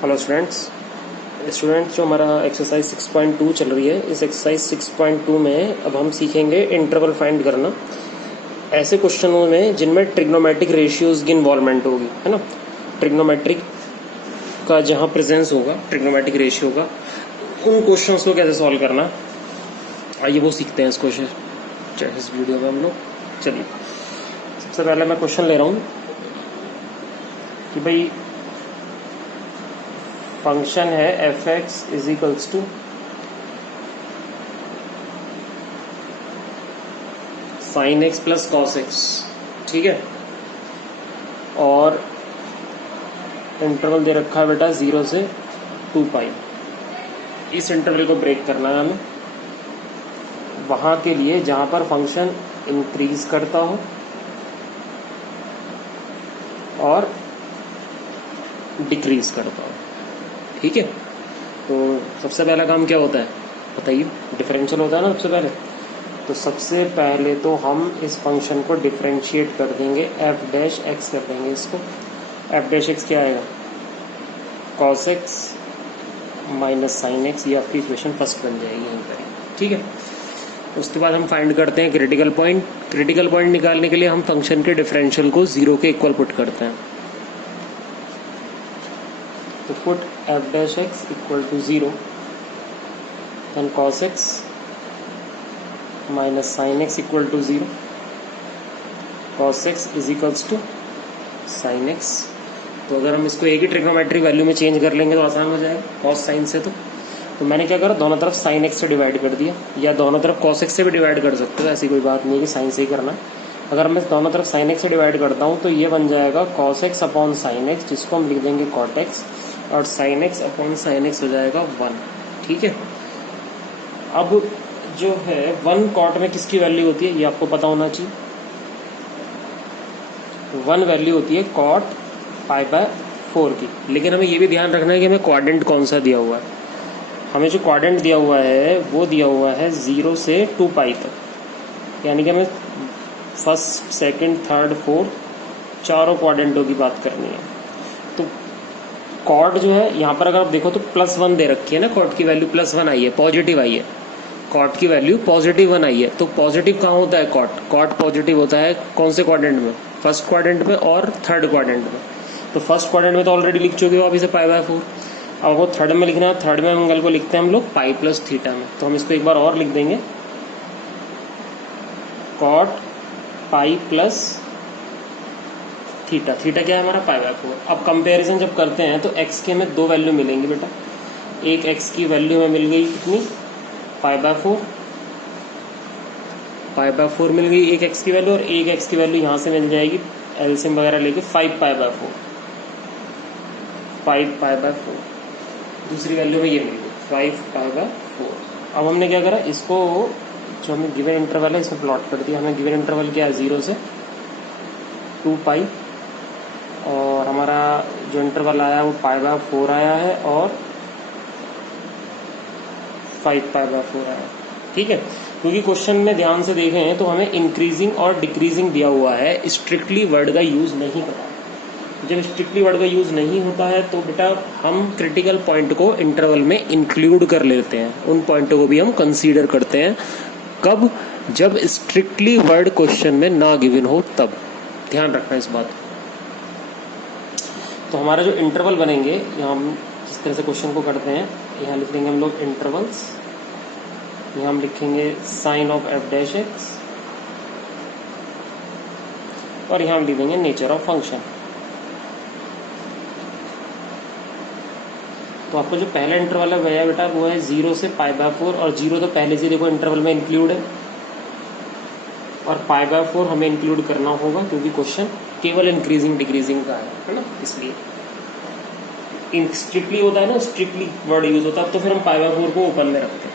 Hello students जो हमारा exercise 6.2 चल रही है, इस एक्सरसाइज 6.2 में अब हम सीखेंगे इंटरवल फाइंड करना ऐसे क्वेश्चनों में जिनमें ट्रिग्नोमेट्रिक रेशियोज की इन्वॉल्वमेंट होगी, है ना। ट्रिग्नोमेट्रिक का जहाँ प्रेजेंस होगा, ट्रिग्नोमेट्रिक रेशियो का, उन क्वेश्चंस को कैसे सॉल्व करना, आइए वो सीखते हैं इस वीडियो में हम लोग। चलिए, सबसे पहले मैं क्वेश्चन ले रहा हूँ कि भाई फंक्शन है F X is equals to sine X plus cos X, ठीक है। और इंटरवल दे रखा है बेटा 0 से 2 पाई। इस इंटरवल को ब्रेक करना है हमें वहाँ के लिए जहाँ पर फंक्शन इंक्रीज करता हो और डिक्रीज करता हो, ठीक है। तो सबसे पहला काम क्या होता है बताइए, डिफरेंशियल होता है ना सबसे पहले। तो सबसे पहले तो हम इस फंक्शन को डिफरेंशिएट कर देंगे, एफ डैश एक्स कर देंगे इसको। एफ डैश एक्स क्या आएगा, cos X minus sine x, ये आपकी इक्वेशन फर्स्ट बन जाएगी यहीं पर, ठीक है। उसके बाद हम फाइंड करते हैं क्रिटिकल पॉइंट। क्रिटिकल पॉइंट निकालने के लिए हम फंक्शन के डिफरेंशियल को 0 के इक्वल पुट करते हैं। तो put F dash X equal to 0, then cos X minus sine X equal to 0, cos X is equals to sine X. तो अगर हम इसको एक ही ट्रिग्नोमेट्रिक वैल्यू में चेंज कर लेंगे तो आसान हो जाएगा, कॉस साइन से। तो मैंने क्या करा, दोनों तरफ साइन एक्स से डिवाइड कर दिया, या दोनों तरफ कॉस एक्स से भी डिवाइड कर सकते हो, ऐसी कोई बात नहीं है कि साइन से ही करना। अगर मैं दोनों तरफ साइन एक्स से डिवाइड करता हूँ तो ये बन जाएगा cos x upon sine x, जिसको हम लिख देंगे कॉट एक्स, और sine x upon sine x हो जाएगा 1, ठीक है। अब जो है 1 कॉट में किसकी वैल्यू होती है ये आपको पता होना चाहिए। 1 वैल्यू होती है कॉट पाई बाय 4 की, लेकिन हमें ये भी ध्यान रखना है कि हमें क्वाड्रेंट कौन सा दिया हुआ है। हमें जो क्वाड्रेंट दिया हुआ है वो दिया हुआ है 0 से 2 पाई तक, यानी कि हमें फर्स्ट सेकंड थर्ड फोर्थ चारों क्वाड्रेंटों की बात करनी है। तो कॉट जो है यहाँ पर अगर आप देखो तो +1 दे रखी है ना, कॉट की वैल्यू +1 आई है, पॉजिटिव आई है, कॉट की वैल्यू +1 आई है। तो पॉजिटिव कहाँ होता है, कॉट पॉजिटिव होता है कौन से क्वाड्रेंट में, फर्स्ट क्वाड्रेंट में और थर्ड क्वाड्रेंट में। तो फर्स्ट क्वाड्रेंट में तो ऑलरेडी लिख चुके हो आप इसे π/4। अब वो थर्ड में लिखना है, थर्ड में एंगल को लिखते हैं हम लोग पाई प्लस थीटा में। तो हम इसको एक बार और लिख देंगे, cot pi plus theta. Theta क्या है हमारा π/4। अब कंपैरिजन जब करते हैं तो x के हमें 2 वैल्यू मिलेंगी बेटा। एक x की वैल्यू हमें मिल गई कितनी, π/4 मिल गई एक x की वैल्यू, और एक x की वैल्यू यहाँ से मिल जाएगी एलसीएम वगैरह लेके 5π/4, 5π/4। दूसरी वैल्यू में ये मिल गई 5π/4। अब हमने क्या करा, इसको जो हमें गिवन इंटरवल है इसमें प्लॉट कर दिया। हमें गिवन इंटरवल क्या है 0 से 2 पाई, और हमारा जो इंटरवल आया वो π/4 आया है और 5π/4 आया, ठीक है। क्योंकि क्वेश्चन में ध्यान से देखें तो हमें इंक्रीजिंग और डिक्रीजिंग दिया हुआ है, स्ट्रिक्टली वर्ड का यूज नहीं करना। जब स्ट्रिक्टली वर्ड का यूज नहीं होता है तो बेटा हम क्रिटिकल पॉइंट को इंटरवल में इंक्लूड कर लेते हैं, उन पॉइंटों को भी हम कंसीडर करते हैं। कब, जब स्ट्रिक्टली वर्ड क्वेश्चन में ना गिवन हो तब, ध्यान रखना इस बात। तो हमारा जो इंटरवल बनेंगे, यहाँ हम जिस तरह से क्वेश्चन को करते हैं, यहाँ लिख देंगे हम लोग इंटरवल्स। यहाँ हम लिखेंगे sine of F dash X, और यहाँ हम लिख देंगे नेचर ऑफ फंक्शन। तो आपको जो पहला इंटरवल है भैया बेटा वो है 0 से π/4, और 0 तो पहले से देखो इंटरवल में इंक्लूड है, और π/4 हमें इंक्लूड करना होगा क्योंकि क्वेश्चन केवल इंक्रीजिंग डिक्रीजिंग का है ना। इसलिए स्ट्रिक्टली होता है ना, स्ट्रिक्टली वर्ड यूज होता है, तो फिर हम π/4 को ओपन में रखते हैं।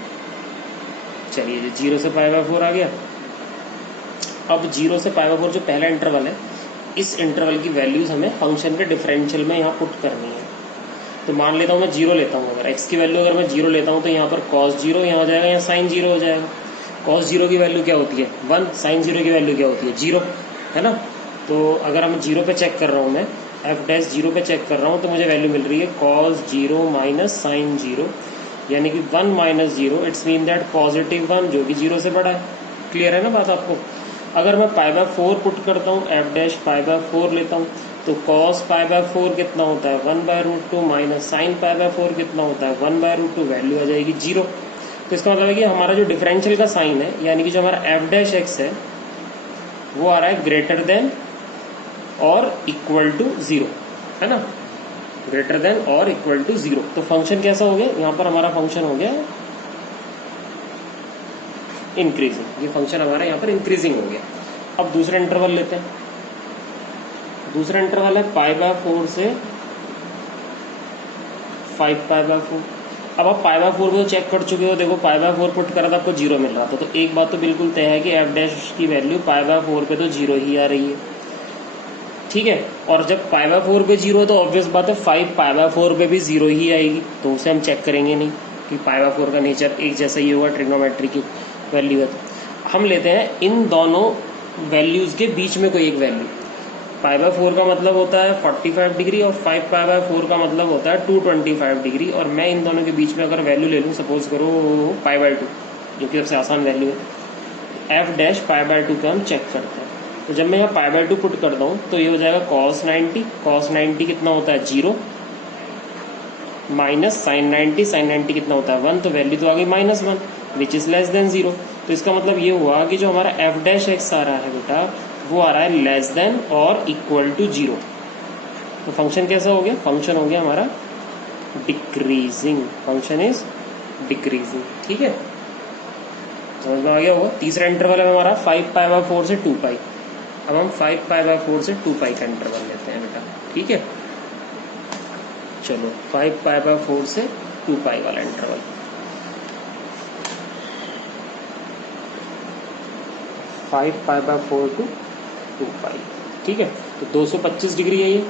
चलिए जी 0 से π/4 आ गया। अब 0 से π/4 जो पहला इंटरवल है, इस इंटरवल की वैल्यूज हमें फंक्शन के डिफरेंशियल में यहाँ पुट करनी है। तो मान लेता हूँ मैं 0 लेता हूँ, अगर x की वैल्यू अगर मैं 0 लेता हूँ तो यहाँ पर cos 0 यहाँ हो जाएगा, यहाँ sin 0 हो जाएगा। cos 0 की वैल्यू क्या होती है 1, sin 0 की वैल्यू क्या होती है 0, है ना। तो अगर मैं 0 पे चेक कर रहा हूँ मैं, एफ डैश जीरो पे चेक कर रहा हूँ तो मुझे वैल्यू मिल रही है cos zero minus sine zero, यानी कि 1 minus zero, it's mean that +1 जो कि जीरो से बड़ा है। क्लियर है ना बात आपको? अगर मैं π/4 पुट करता हूँ, एफ डैश π/4 लेता हूँ, तो cos π/4 कितना होता है 1/√2 माइनस साइन π/4 कितना होता है 1/√2, वैल्यू आ जाएगी 0। तो इसका मतलब है कि हमारा जो डिफरेंशियल का साइन है, यानी कि जो हमारा एफ डैश एक्स है, वो आ रहा है ग्रेटर देन और इक्वल टू 0, है ना, ग्रेटर देन और इक्वल टू 0। तो फंक्शन कैसा हो गया यहाँ पर? हमारा फंक्शन हो गया इंक्रीजिंग। ये फंक्शन हमारा यहाँ पर इंक्रीजिंग हो गया। अब दूसरा इंटरवल लेते हैं। दूसरा इंटरवल है π/4 से 5π/4। अब आप π/4 को चेक कर चुके हो, देखो π/4 पुट करा था आपको 0 मिल रहा था, तो एक बात तो बिल्कुल तय है कि एफ डैश की वैल्यू π/4 पे तो 0 ही आ रही है, ठीक है। और जब π/4 पे 0 तो ऑब्वियस बात है 5π/4 पे भी 0 ही आएगी, तो उसे हम चेक करेंगे नहीं कि π/4 का नेचर एक जैसा ही होगा, ट्रिग्नोमेट्री की वैल्यू है। तो हम लेते हैं इन दोनों वैल्यूज़ के बीच में कोई एक वैल्यू। π/4 का मतलब होता है 45 डिग्री और 5π/4 का मतलब होता है 225 डिग्री। और मैं इन दोनों के बीच में अगर वैल्यू ले लूँ, सपोज करो π/2, जो कि सबसे आसान वैल्यू है, एफ डैश π/2 पे हम चेक करते हैं। तो जब मैं यहाँ π/2 पुट करता हूँ तो ये हो जाएगा cos 90। cos 90 कितना होता है 0 माइनस साइन 90। साइन 90 कितना होता है 1, तो वैल्यू तो आ गई -1 विच इज लेस देन 0। तो इसका मतलब ये हुआ कि जो हमारा एफ डैश एक्स आ रहा है बेटा, वो आ रहा है लेस देन और इक्वल टू 0। तो फंक्शन कैसा हो गया? फंक्शन हो गया हमारा डिक्रीजिंग। फंक्शन इज डिक्रीजिंग, ठीक है, समझ में आ गया होगा। तीसरा इंटरवल है हमारा 5π/4 से 2π। अब हम 5π/4 से 2π का इंटरवल लेते हैं बेटा, ठीक है। चलो 5π/4 से 2π वाला इंटरवल। 5π/4 टू 2π, ठीक है। तो 225 डिग्री है ये,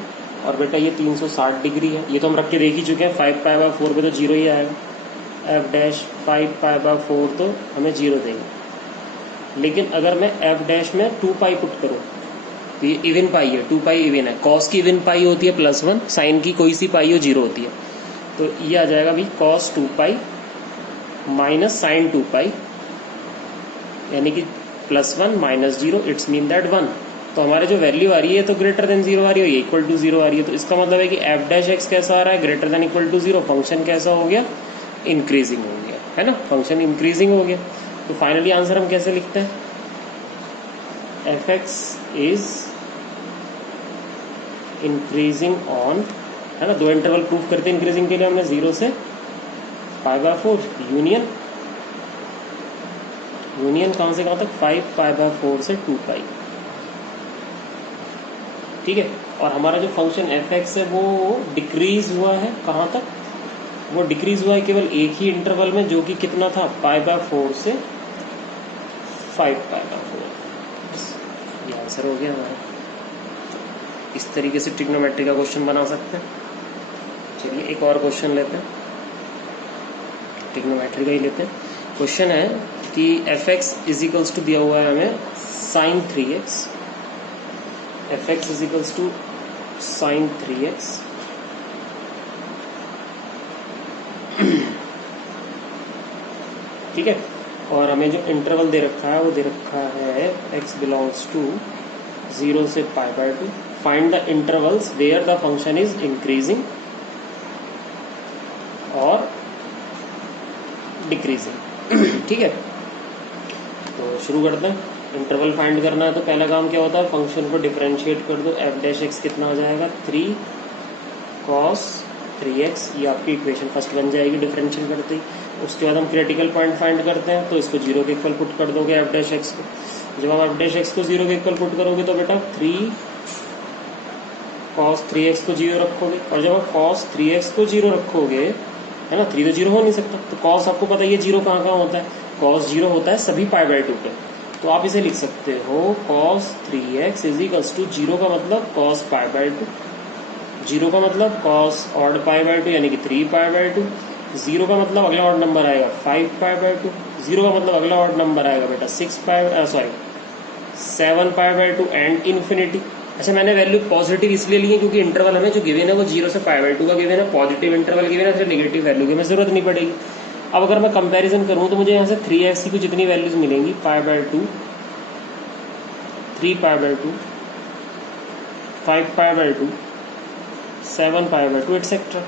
और बेटा ये 360 डिग्री है। ये तो हम रख के देख ही चुके हैं। 5π/4 पे तो 0 ही आएगा। एफ डैश 5π/4 तो हमें 0 देंगे। लेकिन अगर मैं एफ डैश में 2π पुट करूँ तो ये इवन पाई है, 2π इवन है। कॉस की इवन पाई होती है +1, साइन की कोई सी पाई हो 0 होती है। तो ये आ जाएगा भाई cos 2π माइनस साइन 2π, यानी कि +1 माइनस 0, इट्स मीन दैट 1। तो हमारे जो वैल्यू आ रही है तो ग्रेटर देन 0 आ रही है, ये इक्वल टू 0 आ रही है। तो इसका मतलब है कि एफ डैश एक्स कैसा आ रहा है? Greater than equal to 0। Function कैसा हो गया? इंक्रीजिंग हो गया, है ना, फंक्शन इंक्रीजिंग हो गया। तो फाइनली आंसर हम कैसे लिखते हैं? F X is increasing on, है ना। दो इंटरवल प्रूफ करते हैं इंक्रीजिंग के लिए हमने, 0 से π/4 यूनियन। यूनियन कहाँ से कहाँ तक? 5π/4 से 2π, ठीक है। और हमारा जो फंक्शन एफ एक्स है वो डिक्रीज हुआ है कहाँ तक? वो डिक्रीज हुआ है केवल एक ही इंटरवल में, जो कि कितना था? π/4 से 5π/4। ये आंसर हो गया हमारा। इस तरीके से ट्रिग्नोमेट्री का क्वेश्चन बना सकते हैं। चलिए एक और क्वेश्चन लेते हैं, ट्रिग्नोमेट्री का ही लेते हैं। क्वेश्चन है कि F X is equals to दिया हुआ है हमें sine 3x। F X is equals to sine 3x, ठीक है। और हमें जो इंटरवल दे रखा है वो दे रखा है x बिलोंग्स टू 0 से π/2। Find the intervals where the function is increasing और डिक्रीजिंग, ठीक है। तो शुरू करते हैं। इंटरवल फाइंड करना है तो पहला काम क्या होता है? फंक्शन को डिफरेंशिएट कर दो। एफ डैश एक्स कितना हो जाएगा? 3 cos 3x, ये आपकी इक्वेशन फर्स्ट बन जाएगी डिफरेंशियल करते ही। उसके बाद हम क्रिटिकल पॉइंट फाइंड करते हैं, तो इसको 0 के इक्वल पुट कर दोगे एफ डैश एक्स को। जब हम एफ डैश एक्स को 0 के इक्वल पुट करोगे तो बेटा 3 cos 3x को 0 रखोगे। और जब आप cos 3x को 0 रखोगे, है ना, 3 तो 0 हो नहीं सकता, तो cos आपको पता है ये 0 कहाँ कहाँ होता है? cos 0 होता है सभी π/2 पे। तो आप इसे लिख सकते हो cos 3x is equals to 0 का मतलब cos π/2, 0 का मतलब cos ऑड π/2 यानी कि 3π/2, 0 का मतलब अगला ऑड नंबर आएगा 5π/2, 0 का मतलब अगला ऑड नंबर आएगा बेटा 7π/2 एंड इन्फिनिटी। अच्छा, मैंने वैल्यू पॉजिटिव इसलिए ली है क्योंकि इंटरवल हमें जो गिवन है वो 0 से π/2 का गिवन है, पॉजिटिव इंटरवल गिवन है, फिर नेगेटिव वैल्यू की हमें जरूरत नहीं पड़ेगी। अब अगर मैं कंपैरिजन करूं तो मुझे यहाँ से 3x की कुछ इतनी वैल्यूज मिलेंगी, π/2, 3π/2, 5π/2, 7π/2 एक्सेट्रा।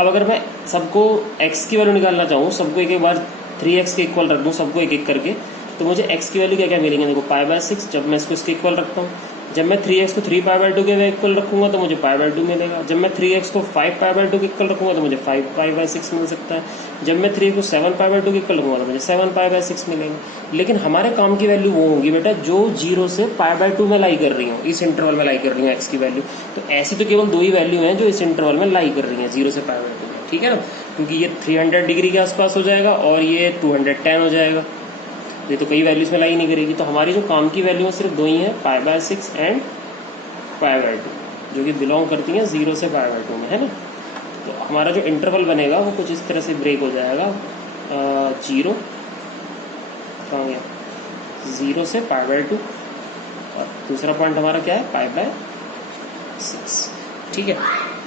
अब अगर मैं सबको x की वैल्यू निकालना चाहूँ, सबको एक एक बार 3x के इक्वल रख दूँ सबको एक एक करके, तो मुझे x की वैल्यू क्या क्या मिलेंगे, देखो π/6 जब मैं इसको इसके इक्वल रखता हूँ, जब मैं 3x को 3π/2 के इक्वल रखूंगा तो मुझे π/2 मिलेगा, जब मैं 3x को 5π/2 के इक्वल रखूंगा तो मुझे 5π/6 मिल सकता है, जब मैं 3x को 7π/2 के इक्वल रखूंगा तो मुझे 7π/6 मिलेगा। लेकिन हमारे काम की वैल्यू वो होगी बेटा जो 0 से π/2 में लाई कर रही हूँ, इस इंटरवल में लाई कर रही हूँ x की वैल्यू। तो ऐसी तो केवल दो ही वैल्यू हैं जो इस इंटरवल में लाई कर रही हैं 0 से π/2 में, ठीक है ना, क्योंकि ये 300 डिग्री के आसपास हो जाएगा और ये 210 हो जाएगा, ये तो कई वैल्यूज में लाई नहीं करेगी। तो हमारी जो काम की वैल्यू है सिर्फ दो ही है, π/6 एंड π/2, जो कि बिलोंग करती हैं 0 से π/2 में, है ना। तो हमारा जो इंटरवल बनेगा वो कुछ इस तरह से ब्रेक हो जाएगा, 0 कहाँ गया, 0 से π/2, और दूसरा पॉइंट हमारा क्या है, π/6, ठीक है।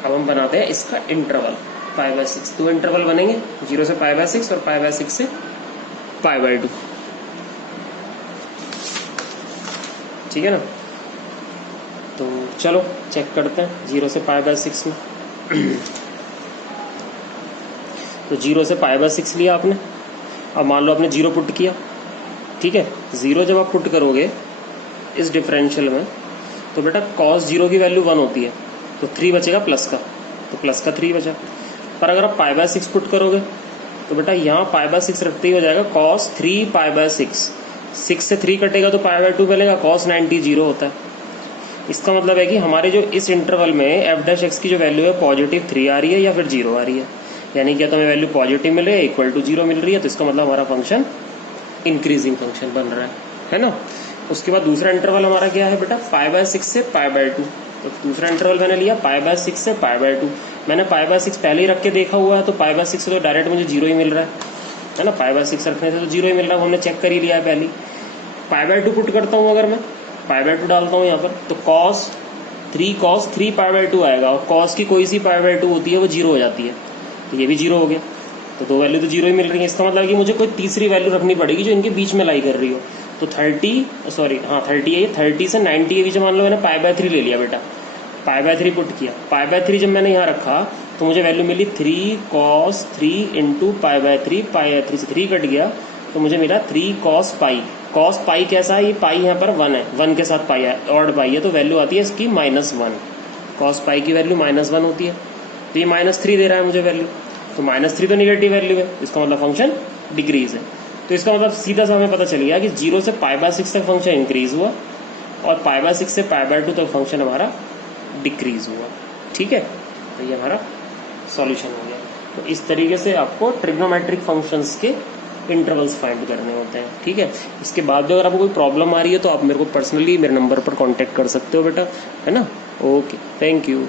अब हम बनाते हैं इसका इंटरवल π/6। दो इंटरवल बनेंगे, 0 से π/6 और π/6 से π/2, ठीक है ना। तो चलो चेक करते हैं 0 से π/6 में। तो 0 से π/6 लिया आपने, अब मान लो आपने 0 पुट किया, ठीक है। 0 जब आप पुट करोगे इस डिफरेंशियल में तो बेटा cos 0 की वैल्यू 1 होती है, तो 3 बचेगा प्लस का, तो प्लस का 3 बचा। पर अगर आप π/6 पुट करोगे तो बेटा यहाँ π/6 रखते ही हो जाएगा cos 3π/6, 6 से 3 कटेगा तो π/2 मिलेगा, cos 90 0 होता है। इसका मतलब है कि हमारे जो इस इंटरवल में f' की जो वैल्यू है पॉजिटिव 3 आ रही है या फिर 0 आ रही है, यानी क्या तो हमें वैल्यू पॉजिटिव मिल रही है, इक्वल टू 0 मिल रही है, तो इसका मतलब हमारा फंक्शन इंक्रीजिंग फंक्शन बन रहा है ना। उसके बाद दूसरा इंटरवल हमारा क्या है बेटा, π/6 से π/2। तो दूसरा इंटरवल मैंने लिया π/6 से π/2। मैंने π/6 पहले ही रख के देखा हुआ है, तो π/6 से तो डायरेक्ट मुझे 0 ही मिल रहा है ना, π/6 रखने से तो 0 ही मिल रहा है, हमने चेक कर ही लिया है पहले। π/2 पुट करता हूँ, अगर मैं π/2 डालता हूँ यहाँ पर, तो cos 3 π/2 आएगा, और cos की कोई सी π/2 होती है वो 0 हो जाती है, तो ये भी 0 हो गया, तो दो वैल्यू तो 0 ही मिल रही है। इसका मतलब है कि मुझे कोई तीसरी वैल्यू रखनी पड़ेगी जो इनके बीच में लाई कर रही हो। तो 30 है, 30 से 90 के बीच मान लो मैंने π/3 ले लिया बेटा, π/3 पुट किया, π/3 जब मैंने यहाँ रखा तो मुझे वैल्यू मिली 3 cos 3 इंटू π/3, π/3 से 3 कट गया तो मुझे मिला 3 cos पाई। cos पाई कैसा है, ये पाई यहाँ पर 1 है, 1 के साथ पाई है, ऑड पाई है, तो वैल्यू आती है इसकी -1। cos पाई की वैल्यू -1 होती है, तो ये -3 दे रहा है मुझे वैल्यू, तो -3 तो निगेटिव वैल्यू है, इसका मतलब फंक्शन डिक्रीज है। तो इसका मतलब सीधा सा हमें पता चल गया कि 0 से π/6 तक फंक्शन इंक्रीज हुआ और π/6 से π/2 तक फंक्शन हमारा डिक्रीज हुआ, ठीक है। तो ये हमारा सॉल्यूशन हो गया। तो इस तरीके से आपको ट्रिग्नोमेट्रिक फंक्शंस के इंटरवल्स फाइंड करने होते हैं, ठीक है। इसके बाद भी अगर आपको कोई प्रॉब्लम आ रही है तो आप मेरे को पर्सनली मेरे नंबर पर कांटेक्ट कर सकते हो बेटा, है ना। Okay, thank you.